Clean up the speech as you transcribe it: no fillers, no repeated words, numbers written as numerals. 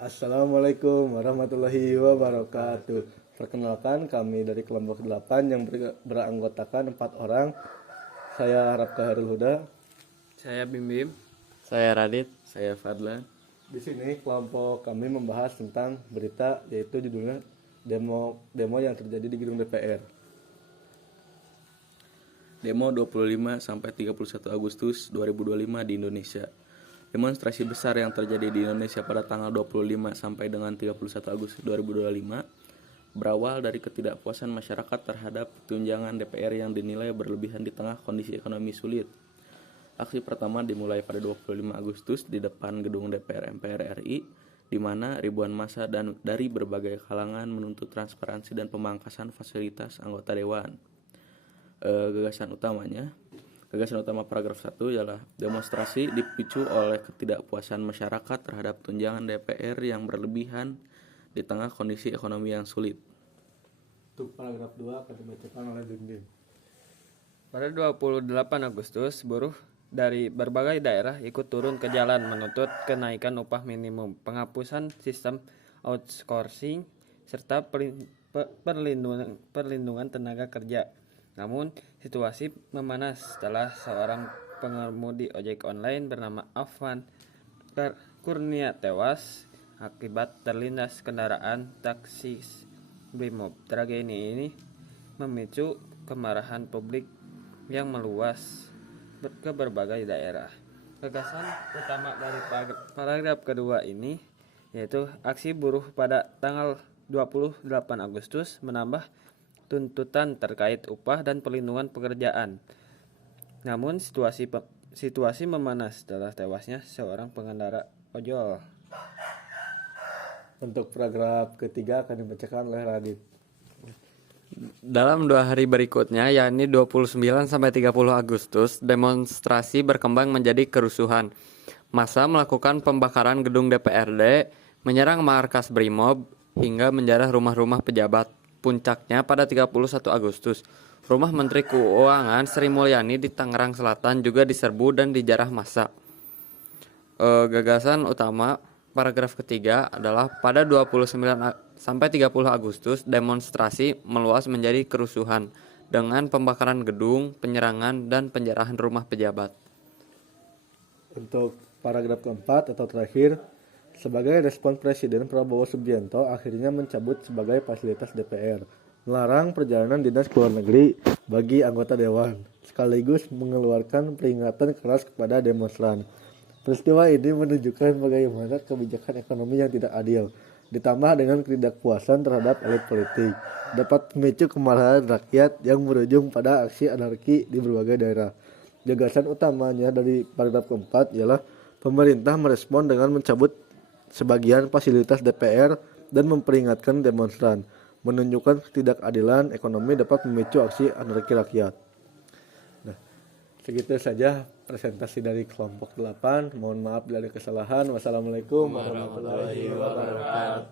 Assalamualaikum warahmatullahi wabarakatuh. Perkenalkan, kami dari kelompok 8 yang beranggotakan 4 orang. Saya Rafka Hairul Huda. Saya Bim Bim. Saya Radit. Saya Fadlan. Di sini kelompok kami membahas tentang berita, yaitu judulnya demo yang terjadi di gedung DPR. Demo 25 sampai 31 Agustus 2025 di Indonesia. Demonstrasi besar yang terjadi di Indonesia pada tanggal 25 sampai dengan 31 Agustus 2025 berawal dari ketidakpuasan masyarakat terhadap tunjangan DPR yang dinilai berlebihan di tengah kondisi ekonomi sulit. Aksi pertama dimulai pada 25 Agustus di depan gedung DPR MPR RI, di mana ribuan massa dan dari berbagai kalangan menuntut transparansi dan pemangkasan fasilitas anggota dewan. Gagasan utama paragraf 1 ialah demonstrasi dipicu oleh ketidakpuasan masyarakat terhadap tunjangan DPR yang berlebihan di tengah kondisi ekonomi yang sulit. Untuk paragraf 2 akan dibacakan oleh Bim Bim. Pada 28 Agustus, buruh dari berbagai daerah ikut turun ke jalan menuntut kenaikan upah minimum, penghapusan sistem outsourcing, serta perlindungan tenaga kerja. Namun, situasi memanas setelah seorang pengemudi ojek online bernama Afwan Kurnia tewas akibat terlindas kendaraan taksi Brimob. Tragedi ini memicu kemarahan publik yang meluas ke berbagai daerah. Gagasan utama dari paragraf kedua ini yaitu aksi buruh pada tanggal 28 Agustus menambah tuntutan terkait upah dan perlindungan pekerjaan. Namun situasi memanas setelah tewasnya seorang pengendara ojol. Untuk paragraf ketiga akan dibacakan oleh Radit. Dalam 2 hari berikutnya, yakni 29 sampai 30 Agustus, demonstrasi berkembang menjadi kerusuhan. Massa melakukan pembakaran gedung DPRD, menyerang markas Brimob, hingga menjarah rumah-rumah pejabat. Puncaknya pada 31 Agustus, rumah Menteri Keuangan Sri Mulyani di Tangerang Selatan juga diserbu dan dijarah massa. Gagasan utama paragraf ketiga adalah pada 29 sampai 30 Agustus demonstrasi meluas menjadi kerusuhan dengan pembakaran gedung, penyerangan, dan penjarahan rumah pejabat. Untuk paragraf keempat atau terakhir, sebagai respon Presiden Prabowo Subianto akhirnya mencabut sebagai fasilitas DPR, melarang perjalanan dinas ke luar negeri bagi anggota dewan, sekaligus mengeluarkan peringatan keras kepada demonstran. Peristiwa ini menunjukkan bagaimana kebijakan ekonomi yang tidak adil, ditambah dengan ketidakpuasan terhadap elit politik, dapat memicu kemarahan rakyat yang berujung pada aksi anarki di berbagai daerah. Gagasan utamanya dari paragraf keempat ialah pemerintah merespon dengan mencabut sebagian fasilitas DPR dan memperingatkan demonstran, menunjukkan ketidakadilan ekonomi dapat memicu aksi anarki rakyat. Nah, segitu saja presentasi dari kelompok 8. Mohon maaf bila ada kesalahan. Wassalamualaikum warahmatullahi wabarakatuh.